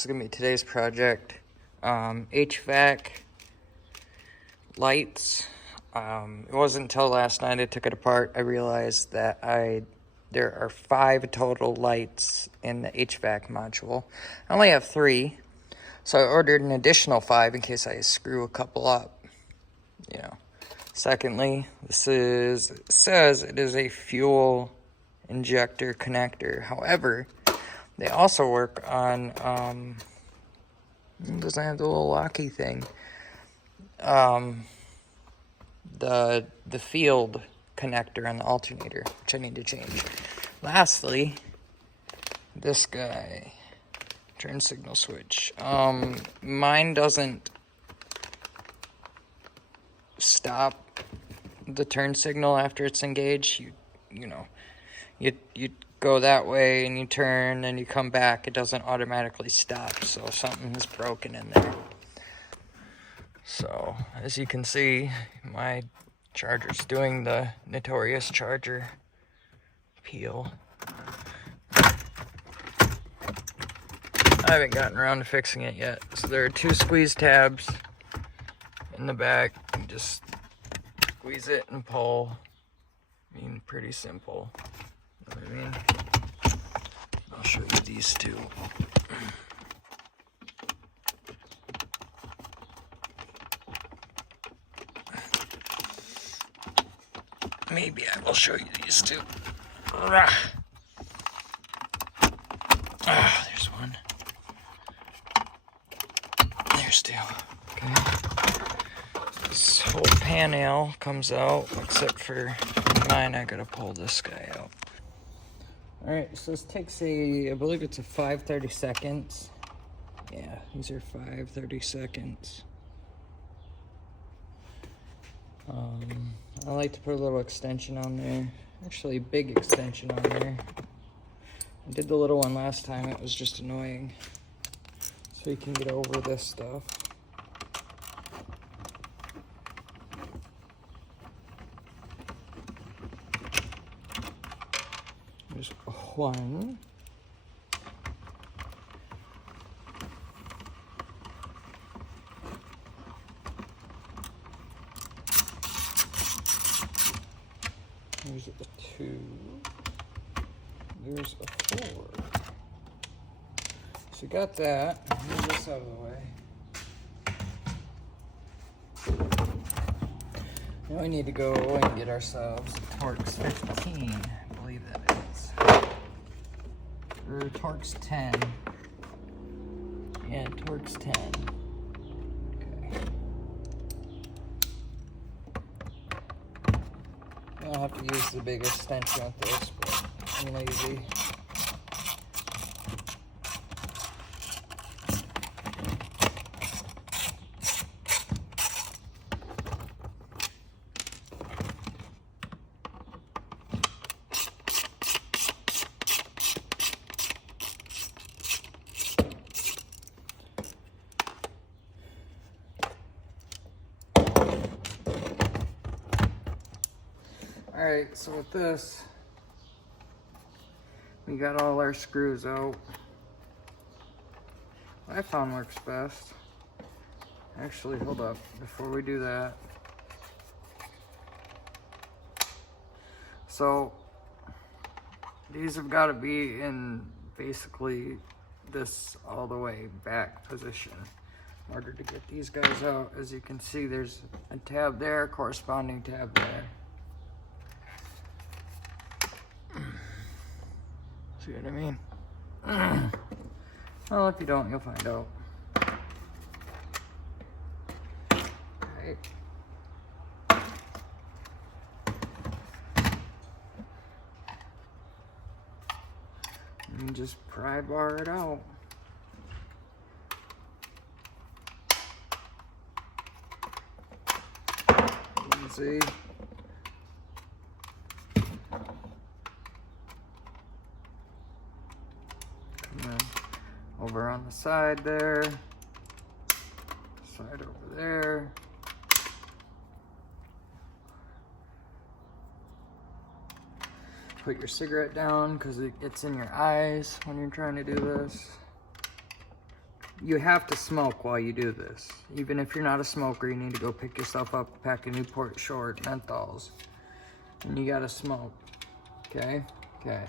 This is gonna be today's project. HVAC lights. It wasn't until last night I took it apart I realized that there are 5 total lights in the HVAC module. I only have 3, so I ordered an additional 5 in case I screw a couple up. Secondly, it says it is a fuel injector connector. However, they also work on, it doesn't have the little locky thing. The field connector on the alternator, which I need to change. Lastly, this guy, turn signal switch. Mine doesn't stop the turn signal after it's engaged. You go that way and you turn and you come back. It doesn't automatically stop, so something is broken in there. So as you can see, my charger's doing the notorious charger peel. I haven't gotten around to fixing it yet. So there are 2 squeeze tabs in the back. You just squeeze it and pull. I mean, pretty simple. You know what I mean? I'll show you these 2. Maybe I will show you these 2. There's one. There's 2. Okay. This whole panel comes out, except for mine. I gotta pull this guy out. Alright, so this takes I believe it's a 5 30-seconds. Yeah, these are 5 30-seconds. I like to put a little extension on there. Actually, a big extension on there. I did the little one last time, it was just annoying. So you can get over this stuff. There's 1. There's a 2. There's a 4. So you got that. Move this out of the way. Now we need to go and get ourselves a Torx 15. I believe that is. Or Torx 10. Yeah, Torx 10. I'll have to use the big extension with this, but I'm lazy. Alright, so with this, we got all our screws out. What I found works best. Actually, hold up, before we do that. So, these have got to be in basically this all the way back position in order to get these guys out. As you can see, there's a tab there, corresponding tab there. See what I mean? Well, if you don't, you'll find out. Okay. And just pry bar it out. Easy. Over on the side there, side over there. Put your cigarette down because it gets in your eyes when you're trying to do this. you have to smoke while you do this. Even if you're not a smoker, you need to go pick yourself up a pack of Newport Short menthols. And you gotta smoke, okay? Okay.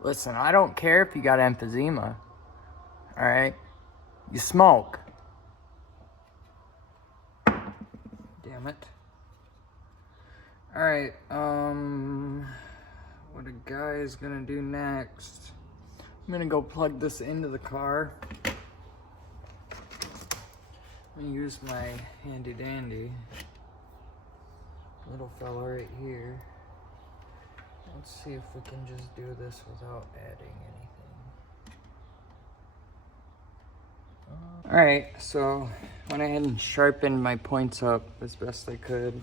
Listen, I don't care if you got emphysema, all right? You smoke. Damn it. All right, what a guy is gonna do next. I'm gonna go plug this into the car. I'm gonna use my handy dandy little fella right here. Let's see if we can just do this without adding anything. Alright, so went ahead and sharpened my points up as best I could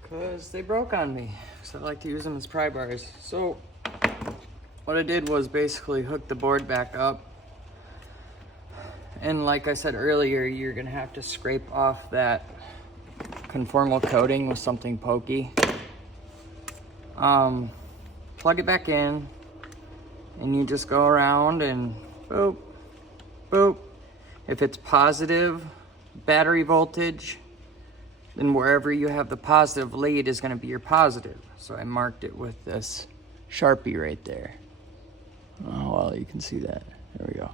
because they broke on me. So I like to use them as pry bars. So what I did was basically hook the board back up. And like I said earlier, you're gonna have to scrape off that conformal coating with something pokey. Plug it back in, and you just go around and boop, boop. If it's positive battery voltage, then wherever you have the positive lead is gonna be your positive. So I marked it with this Sharpie right there. Oh, well, you can see that. There we go.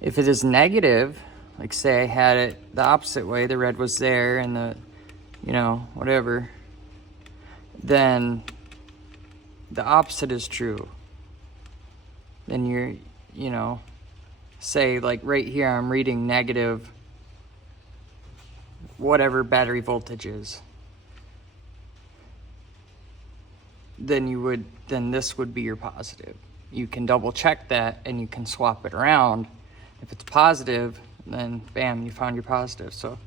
If it is negative, like say I had it the opposite way, the red was there and the, you know, whatever, then the opposite is true. Then you're, you know, say like right here, I'm reading negative, whatever battery voltage is. Then this would be your positive. You can double check that and you can swap it around. If it's positive, then bam, you found your positive. So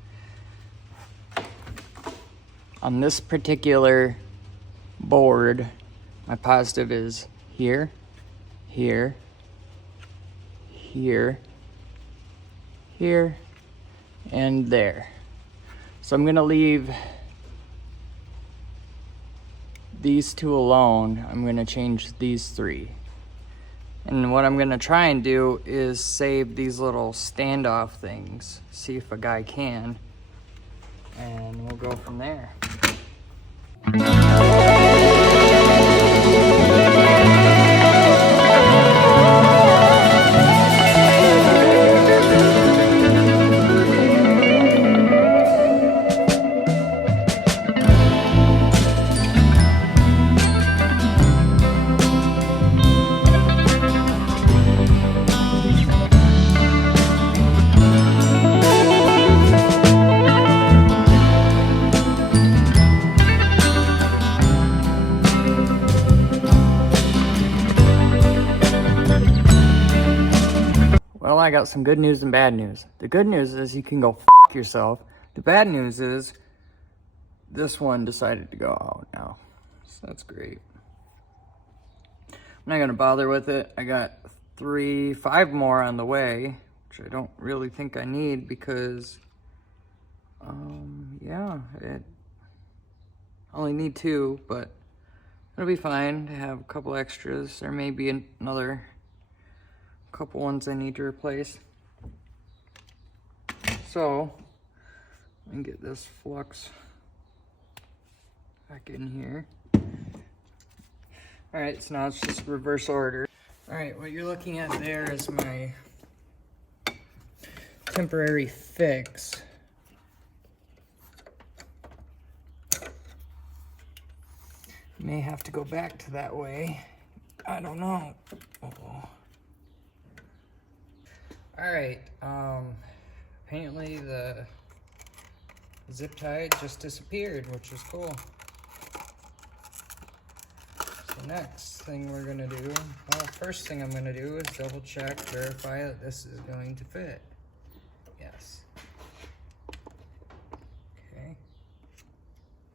on this particular board, my positive is here, here, here, here, and there. So I'm gonna leave these two alone. I'm gonna change these three. And what I'm gonna try and do is save these little standoff things, see if a guy can, and we'll go from there. Well, I got some good news and bad news. The good news is you can go f*** yourself. The bad news is this one decided to go out now. So that's great. I'm not gonna bother with it. I got 5 more on the way, which I don't really think I need because, yeah, I only need 2, but it'll be fine to have a couple extras. There may be another couple ones I need to replace. So, let me get this flux back in here. All right, so now it's just reverse order. All right, what you're looking at there is my temporary fix. May have to go back to that way. I don't know. Uh-oh. All right, apparently the zip tie just disappeared, which is cool. So next thing we're gonna do, well, first thing I'm gonna do is double check, verify that this is going to fit. Yes. Okay,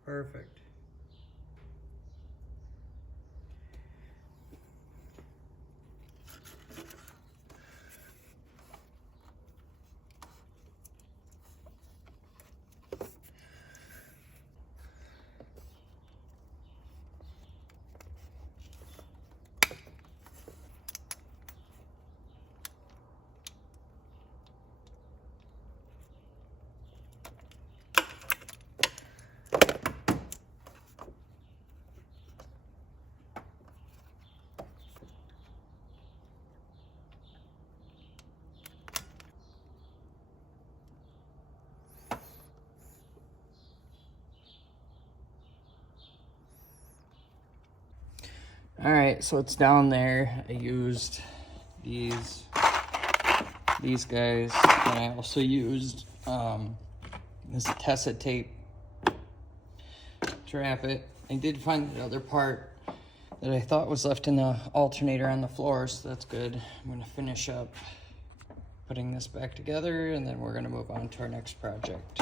perfect. All right, so it's down there. I used these guys, and I also used this Tessa tape to wrap it. I did find the other part that I thought was left in the alternator on the floor, so that's good. I'm gonna finish up putting this back together, and then we're gonna move on to our next project.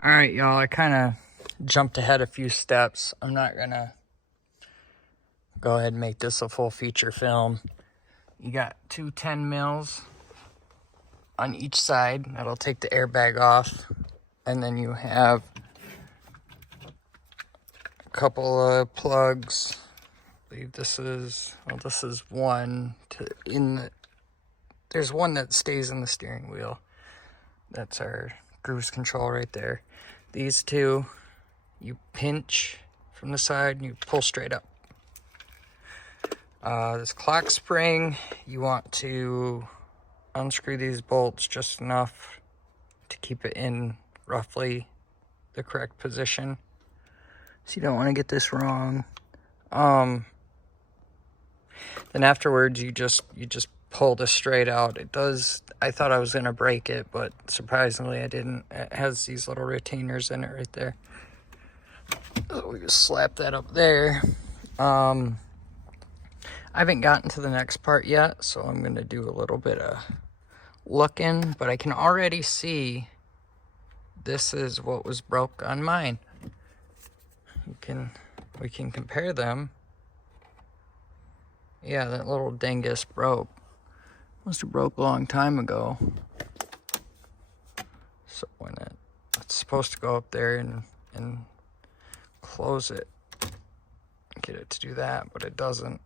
All right, y'all, I kind of jumped ahead a few steps. I'm not gonna go ahead and make this a full feature film. You got two 10 mils on each side. That'll take the airbag off. And then you have a couple of plugs. I believe this is one there's one that stays in the steering wheel. That's our cruise control right there. These two, you pinch from the side and you pull straight up. This clock spring, you want to unscrew these bolts just enough to keep it in roughly the correct position. So you don't want to get this wrong. Then afterwards, you just pull this straight out. It does, I thought I was gonna break it, but surprisingly I didn't. It has these little retainers in it right there. So we just slap that up there. I haven't gotten to the next part yet, so I'm gonna do a little bit of looking, but I can already see this is what was broke on mine. We can compare them. Yeah, that little dingus broke. Must have broke a long time ago. So when it's supposed to go up there and close it, get it to do that, but it doesn't.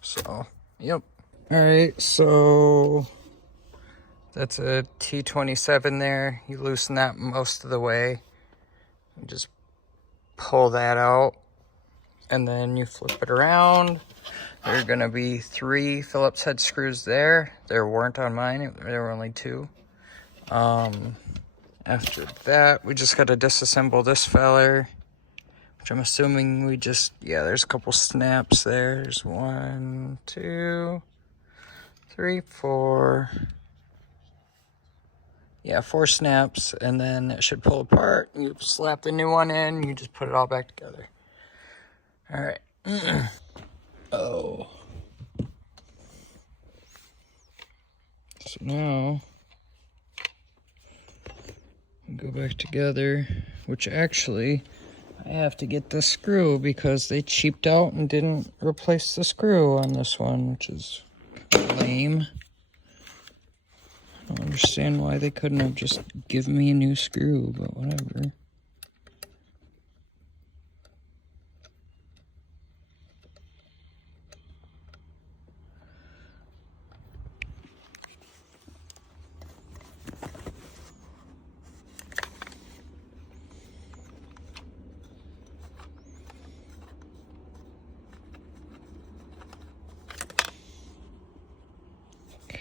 So, yep. All right, so that's a T27 there. You loosen that most of the way. You just pull that out, and then you flip it around. There are gonna be 3 Phillips head screws there. There weren't on mine, there were only 2. After that, we just gotta disassemble this feller, which I'm assuming we just, yeah, there's a couple snaps there. There's 1, 2, 3, 4. Yeah, 4 snaps, and then it should pull apart. You slap the new one in, you just put it all back together. All right. Oh. So now, we go back together, which actually, I have to get the screw because they cheaped out and didn't replace the screw on this one, which is lame. I don't understand why they couldn't have just given me a new screw, but whatever.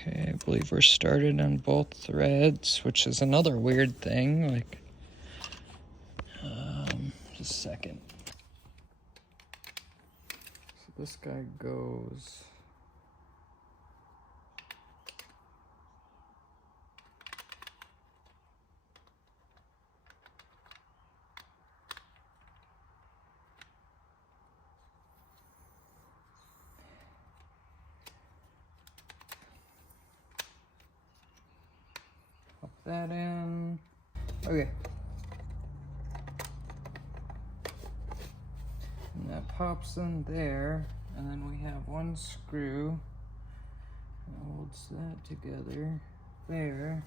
Okay, I believe we're started on both threads, which is another weird thing. Like, just a second. So this guy goes. Pop that in. Okay. And that pops in there, and then we have one screw that holds that together there.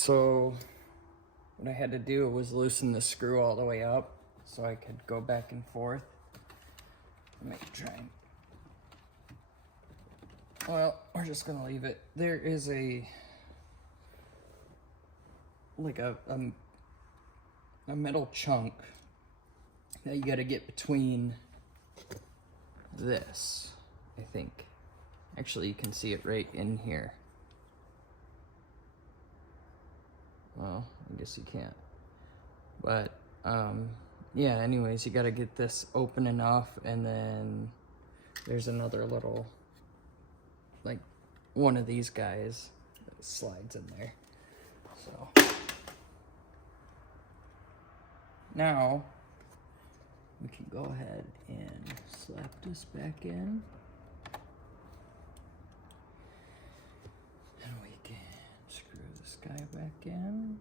So what I had to do was loosen the screw all the way up so I could go back and forth. Let me try and... Well, we're just gonna leave it. There is a metal chunk that you gotta get between this, I think. Actually, you can see it right in here. Well, I guess you can't. But, yeah, anyways, you gotta get this open enough, and then there's another little, like, one of these guys that slides in there. So, now, we can go ahead and slap this back in. And we can screw this guy back in.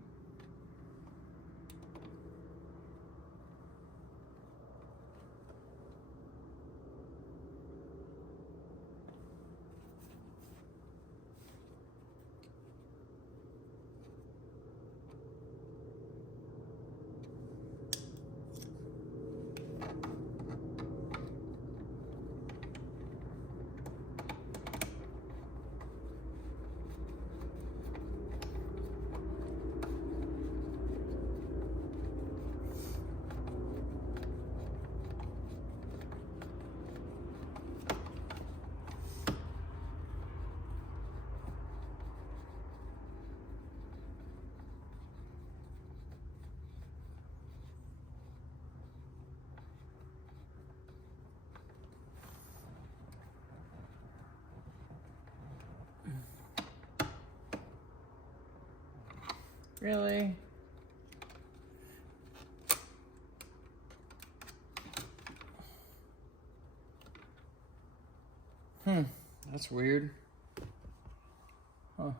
Really? That's weird. Huh.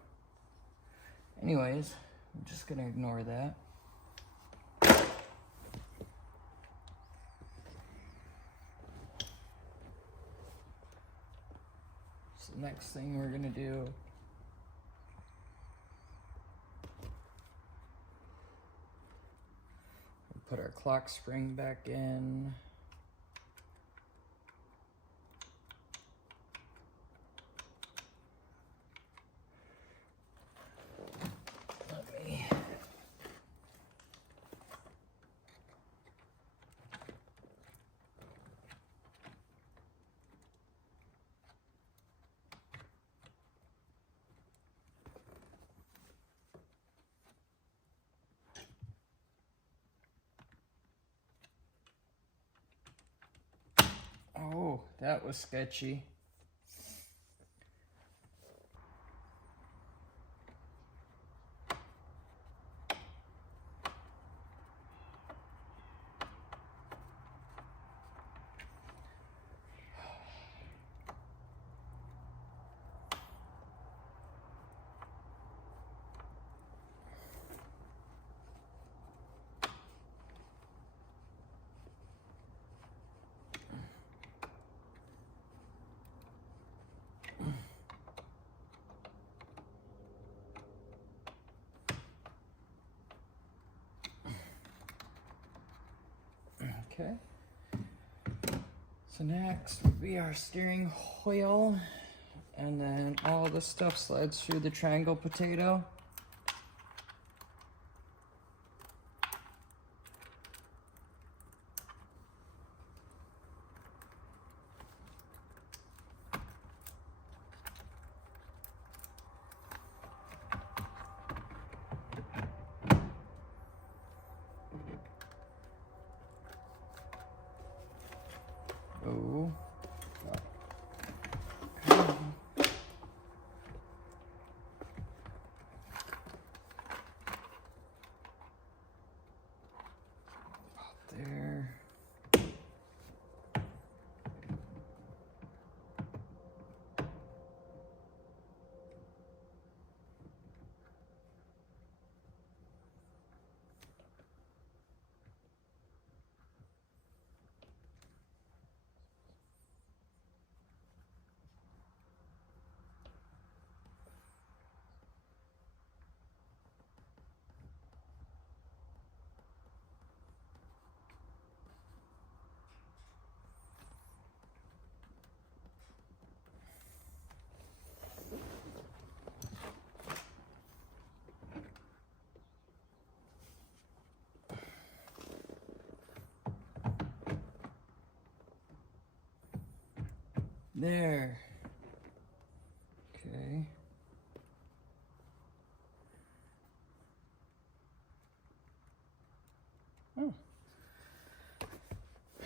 Anyways, I'm just gonna ignore that. So the next thing we're gonna do, put our clock spring back in. Let me... Oh, that was sketchy. Okay. So next would be our steering wheel, and then all this stuff slides through the triangle potato. Oh. There. There. Okay. Oh.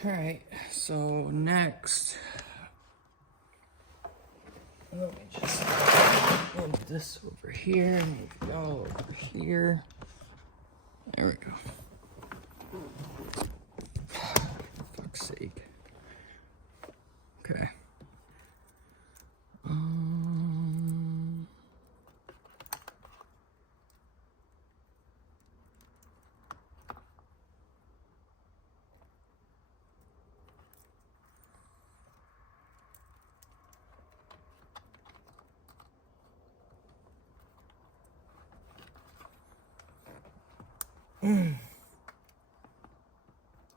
All right, so next, let me just move this over here, move y'all over here. There we go. For fuck's sake. Okay.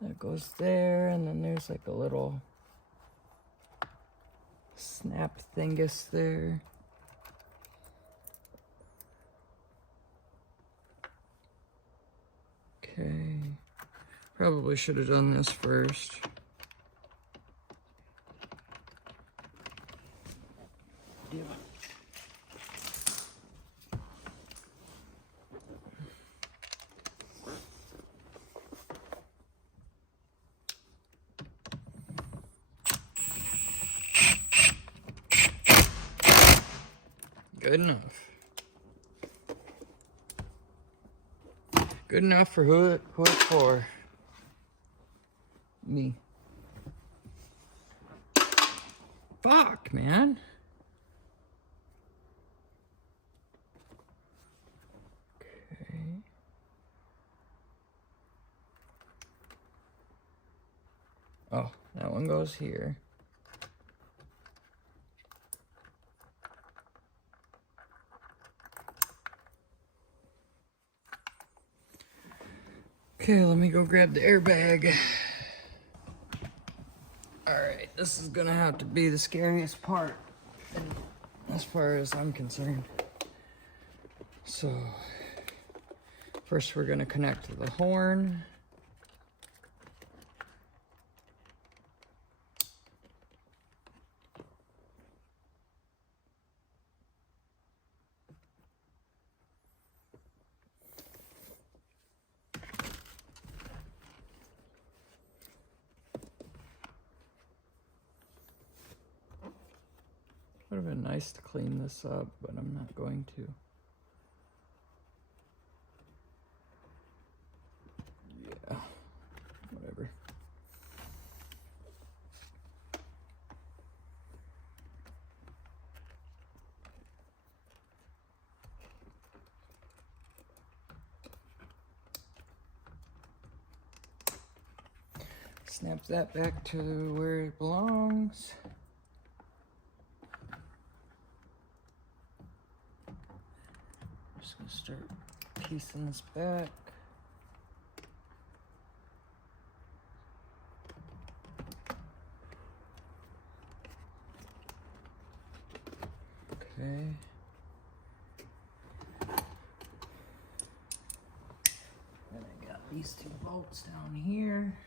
That goes there, and then there's like a little snap thingus there. Okay. Probably should have done this first. Yeah. Good enough. Good enough for who it's for. Me. Fuck, man. Okay. Oh, that one goes here. Okay, let me go grab the airbag. Alright, this is gonna have to be the scariest part, as far as I'm concerned. So, first we're gonna connect to the horn. Would have been nice to clean this up, but I'm not going to. Yeah, whatever. Snap that back to where it belongs. Just gonna start piecing this back. Okay. Then I got these two bolts down here.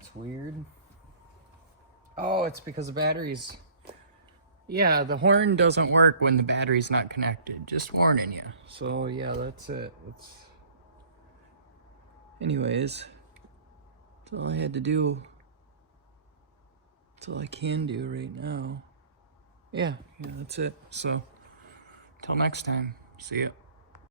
That's weird. Oh, it's because the battery's... Yeah, the horn doesn't work when the battery's not connected. Just warning you. So, yeah, that's it. Anyways, that's all I had to do. That's all I can do right now. Yeah, that's it. So, till next time. See ya.